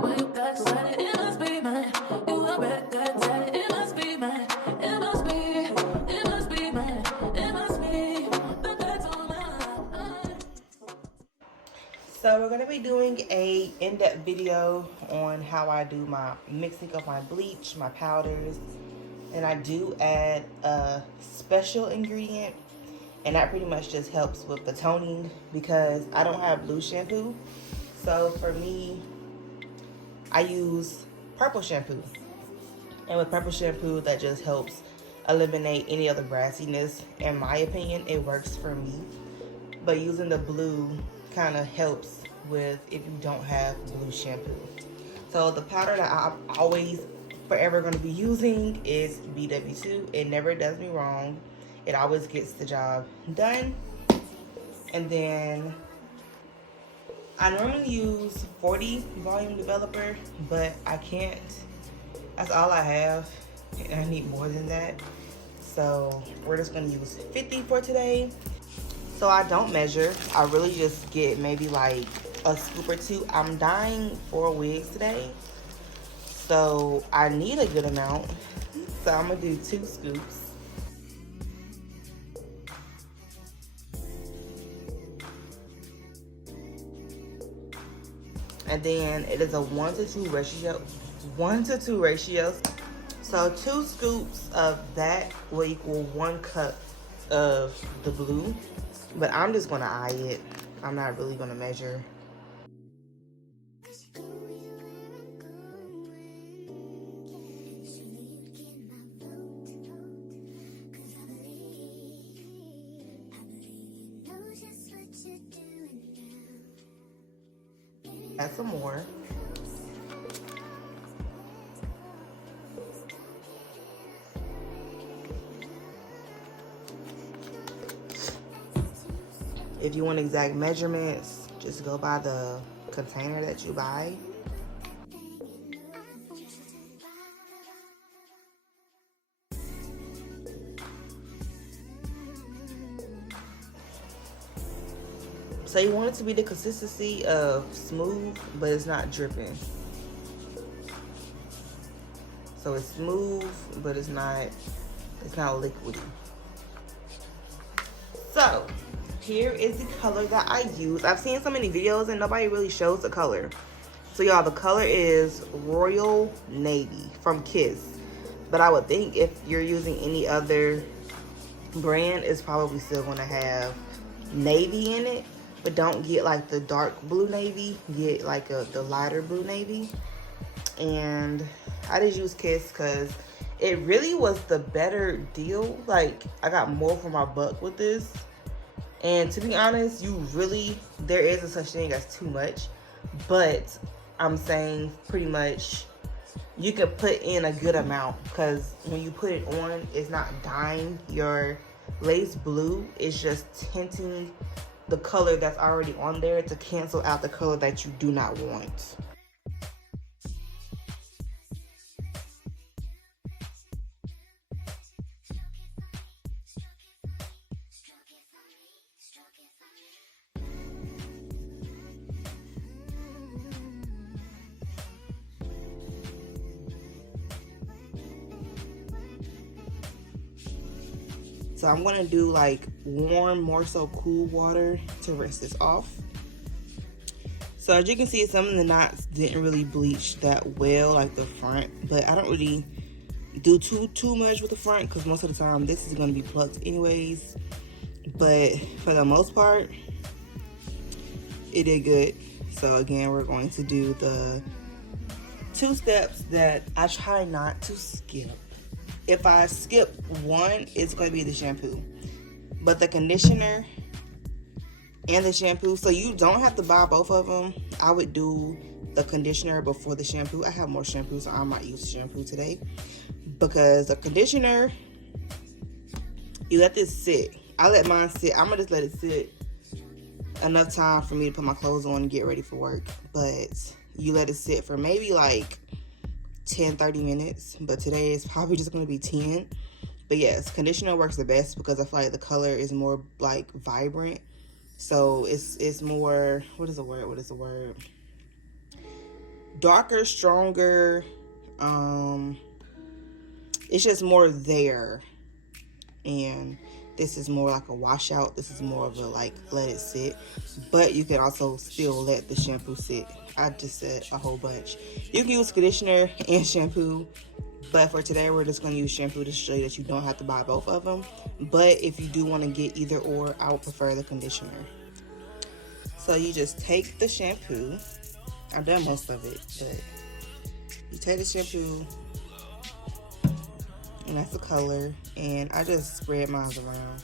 When you backslide, it must be mine. You a bad guy, it must be mine. It must be mine. It must be the that's on mine. So we're going to be doing a in-depth video on how I do my mixing of my bleach, my powders, and I do add a special ingredient, and that pretty much just helps with the toning because I don't have blue shampoo. So for me, I use purple shampoo, and with purple shampoo that just helps eliminate any other brassiness. In my opinion, it works for me, but using the blue kind of helps with if you don't have blue shampoo. So the powder that I'm always forever going to be using is BW2. It never does me wrong. It always gets the job done. And then I normally use 40 volume developer, but I can't. That's all I have, and I need more than that. So we're just going to use 50 for today. So I don't measure. I really just get maybe like a scoop or two. I'm dyeing 4 wigs today, so I need a good amount. So I'm gonna do 2 scoops. And then it is a 1 to 2 ratio. 1 to 2 ratio. So 2 scoops of that will equal 1 cup of the blue. But I'm just gonna eye it. I'm not really gonna measure. Add some more. If you want exact measurements, just go by the container that you buy. So you want it to be the consistency of smooth, but it's not dripping. So it's smooth, but it's not liquidy. So here is the color that I use. I've seen so many videos and nobody really shows the color. So y'all, the color is Royal Navy from Kiss. But I would think if you're using any other brand, it's probably still gonna have navy in it. But don't get like the dark blue navy, get like the lighter blue navy. And I just use Kiss because it really was the better deal. Like, I got more for my buck with this. And to be honest, there is a such thing as too much. But I'm saying pretty much you can put in a good amount, because when you put it on, it's not dyeing your lace blue. It's just tinting the color that's already on there to cancel out the color that you do not want. So I'm gonna do like warm, more so cool water to rinse this off. So as you can see, some of the knots didn't really bleach that well, like the front, but I don't really do too much with the front because most of the time this is gonna be plucked anyways. But for the most part, it did good. So again, we're going to do the 2 steps that I try not to skip. If I skip one, it's going to be the shampoo. But the conditioner and the shampoo, so you don't have to buy both of them. I would do the conditioner before the shampoo. I have more shampoo, so I might use the shampoo today. Because the conditioner, you let this sit. I let mine sit. I'm going to just let it sit enough time for me to put my clothes on and get ready for work. But you let it sit for maybe like 10-30 minutes, but today is probably just going to be 10. But yes, conditioner works the best because I feel like the color is more like vibrant, so it's more, what is the word darker, stronger. It's just more there. And this is more like a washout. This is more of a like let it sit. But you can also still let the shampoo sit. I just said a whole bunch. You can use conditioner and shampoo. But for today, we're just going to use shampoo to show you that you don't have to buy both of them. But if you do want to get either or, I would prefer the conditioner. So you just take the shampoo. I've done most of it, but you take the shampoo, and that's the color, and I just spread mine around.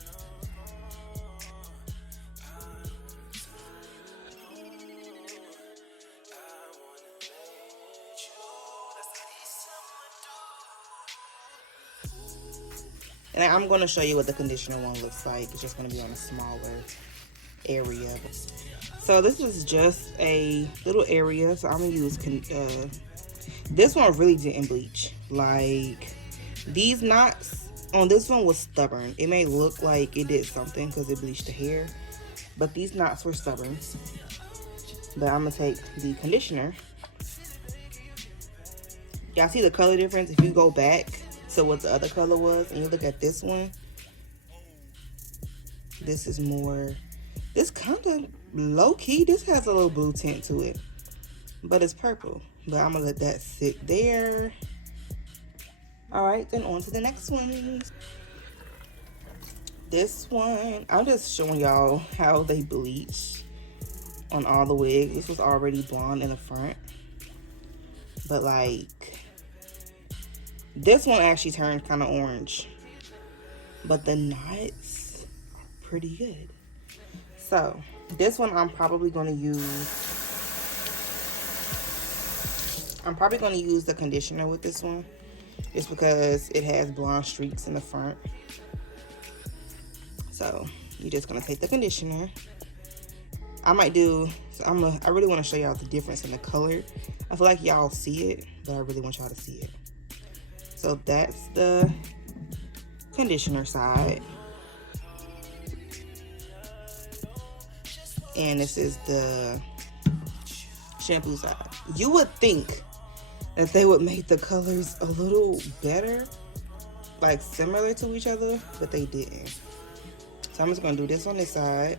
And I'm going to show you what the conditioner one looks like. It's just going to be on a smaller area. So this is just a little area. So I'm going to use, this one really didn't bleach. Like, these knots on this one was stubborn. It may look like it did something because it bleached the hair, but these knots were stubborn. But I'm going to take the conditioner. Y'all see the color difference? If you go back to what the other color was and you look at this one, this is more, this kind of low-key, this has a little blue tint to it, but it's purple. But I'm gonna let that sit there. All right, then on to the next one. This one, I'm just showing y'all how they bleach on all the wigs. This was already blonde in the front, but like, this one actually turned kind of orange, but the knots are pretty good. So this one I'm probably going to use, the conditioner with this one, just because it has blonde streaks in the front. So you're just going to take the conditioner. I really want to show y'all the difference in the color. I feel like y'all see it, but I really want y'all to see it. So that's the conditioner side. And this is the shampoo side. You would think that they would make the colors a little better, like similar to each other, but they didn't. So I'm just gonna do this on this side.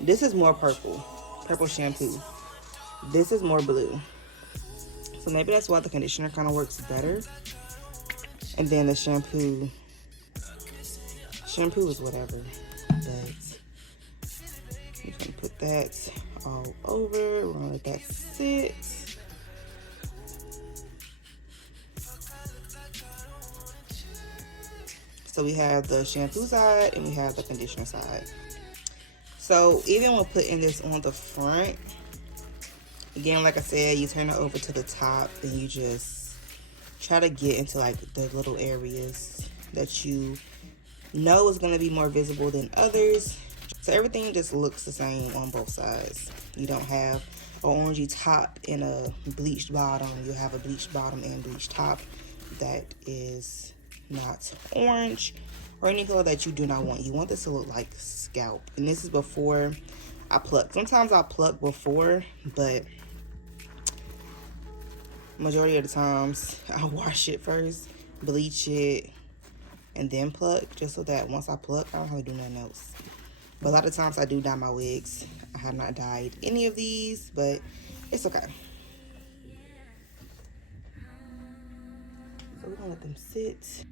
This is more purple shampoo. This is more blue. So maybe that's why the conditioner kind of works better. And then the shampoo is whatever. But I'm gonna put that all over. We're gonna let that sit. So we have the shampoo side and we have the conditioner side. So even when putting this on the front, again, like I said, you turn it over to the top and you just try to get into like the little areas that you know is going to be more visible than others. So everything just looks the same on both sides. You don't have an orangey top and a bleached bottom. You have a bleached bottom and bleached top that is not orange or any color that you do not want. You want this to look like scalp. And this is before I pluck. Sometimes I'll pluck before, but majority of the times I'll wash it first, bleach it, and then pluck, just so that once I pluck, I don't have to do nothing else. But a lot of times I do dye my wigs. I have not dyed any of these, but it's okay. So we're gonna let them sit.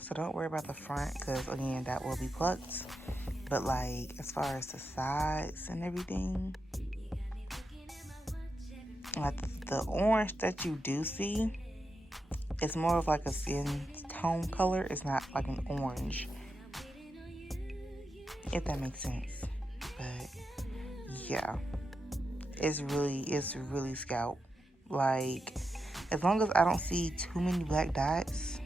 So don't worry about the front, because again, that will be plucked. But like, as far as the sides and everything, like the orange that you do see, it's more of like a skin tone color. It's not like an orange, if that makes sense. But yeah, it's really scalp. Like, as long as I don't see too many black dots,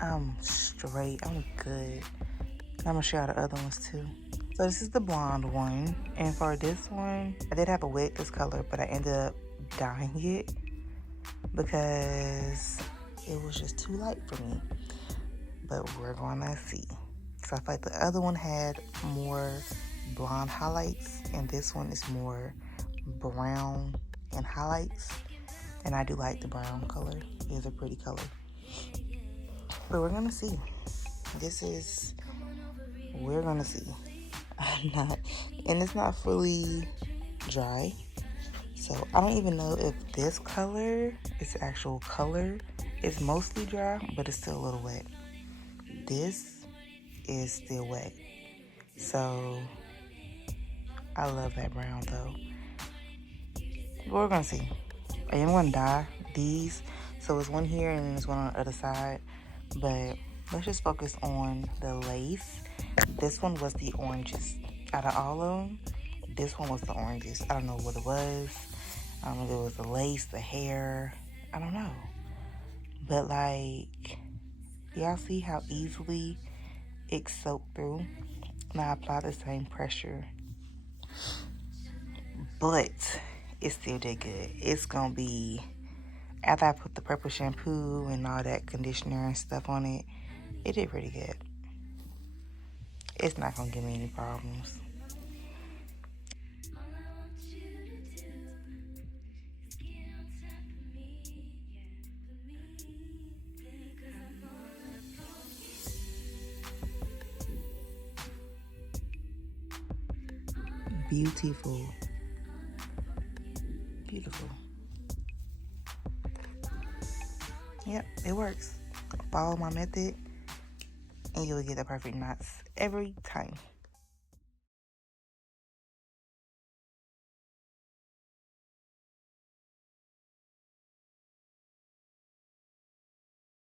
I'm straight. I'm good. I'm gonna show you the other ones too. So this is the blonde one, and for this one, I did have a wig this color, but I ended up dyeing it because it was just too light for me. But we're gonna see. So I feel like the other one had more blonde highlights, and this one is more brown and highlights. And I do like the brown color. It's a pretty color. But we're gonna see. We're gonna see. I'm not, and it's not fully dry. So I don't even know if this color is the actual color. It's mostly dry, but it's still a little wet. This is still wet. So I love that brown though. But we're gonna see. I am gonna dye these. So it's one here and then there's one on the other side. But let's just focus on the lace. This one was the orangest. Out of all of them, this one was the orangest. I don't know what it was. I don't know if it was the lace, the hair. I don't know. But like, y'all see how easily it soaked through? Now I apply the same pressure. But it still did good. It's gonna be, after I put the purple shampoo and all that conditioner and stuff on it, it did pretty good. It's not gonna give me any problems. Beautiful. Beautiful. Yep, it works. Follow my method and you'll get the perfect knots every time.